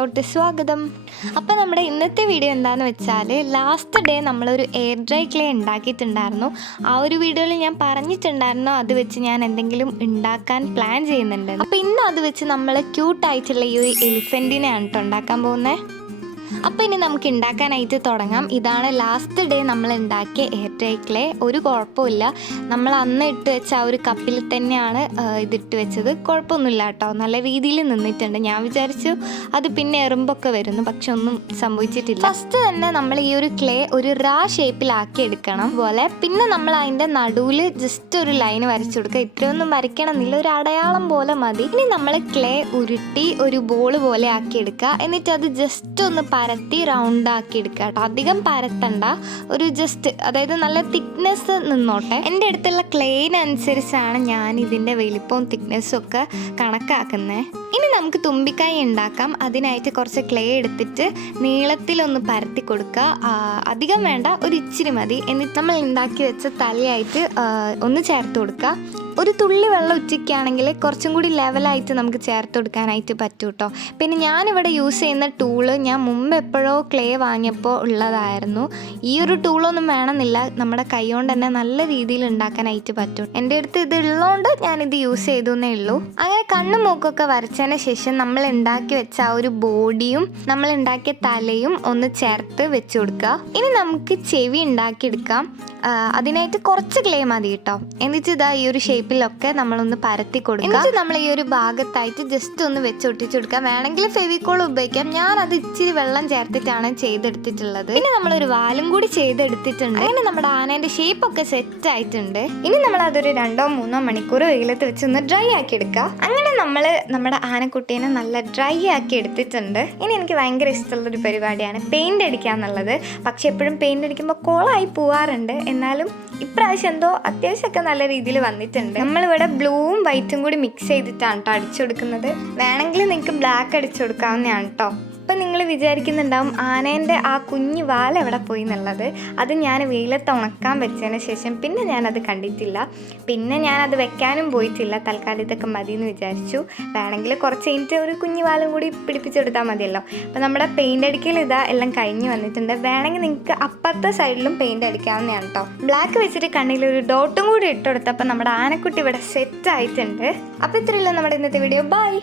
വീഡിയോയിലോട്ട് സ്വാഗതം. അപ്പോൾ നമ്മുടെ ഇന്നത്തെ വീഡിയോ എന്താണെന്ന് വെച്ചാൽ ലാസ്റ്റ് ഡേ നമ്മളൊരു എയർ ഡ്രൈ ക്ലേ ഉണ്ടാക്കിയിട്ടുണ്ടായിരുന്നു. ആ ഒരു വീഡിയോയിൽ ഞാൻ പറഞ്ഞിട്ടുണ്ടായിരുന്നു അത് വെച്ച് ഞാൻ എന്തെങ്കിലും ഉണ്ടാക്കാൻ പ്ലാൻ ചെയ്യുന്നുണ്ട്. അപ്പോൾ ഇന്ന് അത് വെച്ച് നമ്മൾ ക്യൂട്ടായിട്ടുള്ള ഈ ഒരു എലിഫൻറ്റിനെയാണ് കേട്ടോ ഉണ്ടാക്കാൻ പോകുന്നത്. അപ്പോൾ ഇനി നമുക്ക് ഉണ്ടാക്കാനായിട്ട് തുടങ്ങാം. ഇതാണ് ലാസ്റ്റ് ഡേ നമ്മൾ ഉണ്ടാക്കിയ എയർ ഡ്രൈ ക്ലേ. ഒരു കുഴപ്പമില്ല, നമ്മൾ അന്ന് ഇട്ട് വെച്ച ആ ഒരു കപ്പിൽ തന്നെയാണ് ഇതിട്ട് വെച്ചത്. കുഴപ്പമൊന്നുമില്ല കേട്ടോ, നല്ല രീതിയിൽ നിന്നിട്ടുണ്ട്. ഞാൻ വിചാരിച്ചു അത് പിന്നെ എറുമ്പൊക്കെ വരുന്നു, പക്ഷെ ഒന്നും സംഭവിച്ചിട്ടില്ല. ഫസ്റ്റ് തന്നെ നമ്മൾ ഈ ഒരു ക്ലേ ഒരു റാ ഷേപ്പിലാക്കി എടുക്കണം പോലെ. പിന്നെ നമ്മൾ അതിൻ്റെ നടുവിൽ ജസ്റ്റ് ഒരു ലൈൻ വരച്ചു കൊടുക്കുക. ഇത്രയൊന്നും വരയ്ക്കണം എന്നില്ല, ഒരു അടയാളം പോലെ മതി. ഇനി നമ്മൾ ക്ലേ ഉരുട്ടി ഒരു ബോൾ പോലെ ആക്കി എടുക്കുക. എന്നിട്ട് അത് ജസ്റ്റ് ഒന്ന് പരത്തി റൗണ്ട് ആക്കി എടുക്കുക കേട്ടോ. അധികം പരത്തണ്ട, ഒരു ജസ്റ്റ്, അതായത് നല്ല തിക്നെസ് നിന്നോട്ടെ. എൻ്റെ അടുത്തുള്ള ക്ലേനനുസരിച്ചാണ് ഞാൻ ഇതിൻ്റെ വലിപ്പവും തിക്നെസ്സും ഒക്കെ കണക്കാക്കുന്നത്. ഇനി നമുക്ക് തുമ്പിക്കായി ഉണ്ടാക്കാം. അതിനായിട്ട് കുറച്ച് ക്ലേ എടുത്തിട്ട് നീളത്തിലൊന്ന് പരത്തി കൊടുക്കുക. അധികം വേണ്ട, ഒരു ഇച്ചിരി മതി. എന്നിട്ട് നമ്മൾ ഉണ്ടാക്കി വെച്ച തലയായിട്ട് ഒന്ന് ചേർത്ത് കൊടുക്കുക. ഒരു തുള്ളി വെള്ളം ഉച്ചയ്ക്കാണെങ്കിൽ കുറച്ചും കൂടി ലെവലായിട്ട് നമുക്ക് ചേർത്ത് കൊടുക്കാനായിട്ട് പറ്റും കേട്ടോ. പിന്നെ ഞാനിവിടെ യൂസ് ചെയ്യുന്ന ടൂള് ഞാൻ മുമ്പ് എപ്പോഴോ ക്ലേ വാങ്ങിയപ്പോൾ ഉള്ളതായിരുന്നു. ഈ ഒരു ടൂളൊന്നും വേണമെന്നില്ല, നമ്മുടെ കൈ കൊണ്ട് തന്നെ നല്ല രീതിയിൽ ഉണ്ടാക്കാനായിട്ട് പറ്റും. എൻ്റെ അടുത്ത് ഇത് ഉള്ളതുകൊണ്ട് ഞാനിത് യൂസ് ചെയ്തു എന്നേ ഉള്ളൂ. അങ്ങനെ കണ്ണും മൂക്കൊക്കെ വരച്ചതിന് ശേഷം നമ്മൾ ഉണ്ടാക്കി വെച്ച ആ ഒരു ബോഡിയും നമ്മൾ ഉണ്ടാക്കിയ തലയും ഒന്ന് ചേർത്ത് വെച്ച് കൊടുക്കുക. ഇനി നമുക്ക് ചെവി ഉണ്ടാക്കിയെടുക്കാം. അതിനായിട്ട് കുറച്ച് ക്ലേ മതി കേട്ടോ. എന്നിട്ട് ഇതാ ഈ ഒരു ഷേപ്പിലൊക്കെ നമ്മളൊന്ന് പരത്തി കൊടുക്കുക. എന്നിട്ട് നമ്മൾ ഈ ഒരു ഭാഗത്തായിട്ട് ജസ്റ്റ് ഒന്ന് വെച്ച് ഒട്ടിച്ചു കൊടുക്കുക. വേണമെങ്കിൽ ഫെവിക്കോൾ ഉപയോഗിക്കാം. ഞാൻ അത് ഇച്ചിരി വെള്ളം ചേർത്തിട്ടാണ് ചെയ്തെടുത്തിട്ടുള്ളത്. പിന്നെ നമ്മളൊരു വാലും കൂടി ചെയ്തെടുത്തിട്ടുണ്ട്. അങ്ങനെ നമ്മുടെ ആനേൻ്റെ ഷേപ്പൊക്കെ സെറ്റ് ആയിട്ടുണ്ട്. ഇനി നമ്മൾ അതൊരു 2-3 മണിക്കൂർ വെയിലത്ത് വെച്ചൊന്ന് ഡ്രൈ ആക്കി എടുക്കുക. അങ്ങനെ നമ്മൾ നമ്മുടെ ആനക്കുട്ടീനെ നല്ല ഡ്രൈ ആക്കി എടുത്തിട്ടുണ്ട്. ഇനി എനിക്ക് ഭയങ്കര ഇഷ്ടമുള്ളൊരു പരിപാടിയാണ് പെയിൻ്റ് അടിക്കുക എന്നുള്ളത്. പക്ഷെ എപ്പോഴും പെയിൻ്റ് അടിക്കുമ്പോൾ കോളായി പോവാറുണ്ട്. എന്നാലും ഇപ്രാവശ്യം എന്തോ അത്യാവശ്യമൊക്കെ നല്ല രീതിയിൽ വന്നിട്ടുണ്ട്. നമ്മളിവിടെ ബ്ലൂവും വൈറ്റും കൂടി മിക്സ് ചെയ്തിട്ടാണ് കേട്ടോ അടിച്ചു കൊടുക്കുന്നത്. വേണമെങ്കിൽ നിങ്ങൾക്ക് ബ്ലാക്ക് അടിച്ചു കൊടുക്കാവുന്നതാണ് കേട്ടോ. അപ്പം നിങ്ങൾ വിചാരിക്കുന്നുണ്ടാവും ആനേൻ്റെ ആ കുഞ്ഞു വാൽ എവിടെ പോയി എന്നുള്ളത്. അത് ഞാൻ വെയിലത്ത് ഉണക്കാൻ വെച്ചതിന് ശേഷം പിന്നെ ഞാനത് കണ്ടിട്ടില്ല. പിന്നെ ഞാനത് വെക്കാനും പോയിട്ടില്ല. തൽക്കാലം ഇതൊക്കെ മതി എന്ന് വിചാരിച്ചു. വേണമെങ്കിൽ കുറച്ച് കഴിഞ്ഞിട്ട് ഒരു കുഞ്ഞു വാലും കൂടി പിടിപ്പിച്ചെടുത്താൽ മതിയല്ലോ. അപ്പോൾ നമ്മുടെ പെയിൻ്റ് അടിക്കൽ ഇതാ എല്ലാം കഴിഞ്ഞ് വന്നിട്ടുണ്ട്. വേണമെങ്കിൽ നിങ്ങൾക്ക് അപ്പുറത്തെ സൈഡിലും പെയിൻ്റ് അടിക്കാവുന്നതാണ് കേട്ടോ. ബ്ലാക്ക് വെച്ചിട്ട് കണ്ണിൽ ഒരു ഡോട്ടും കൂടി ഇട്ടുകൊടുത്തപ്പോൾ നമ്മുടെ ആനക്കുട്ടി ഇവിടെ സെറ്റ് ആയിട്ടുണ്ട്. അപ്പോൾ ഇത്രയുള്ള നമ്മുടെ ഇന്നത്തെ വീഡിയോ. ബൈ.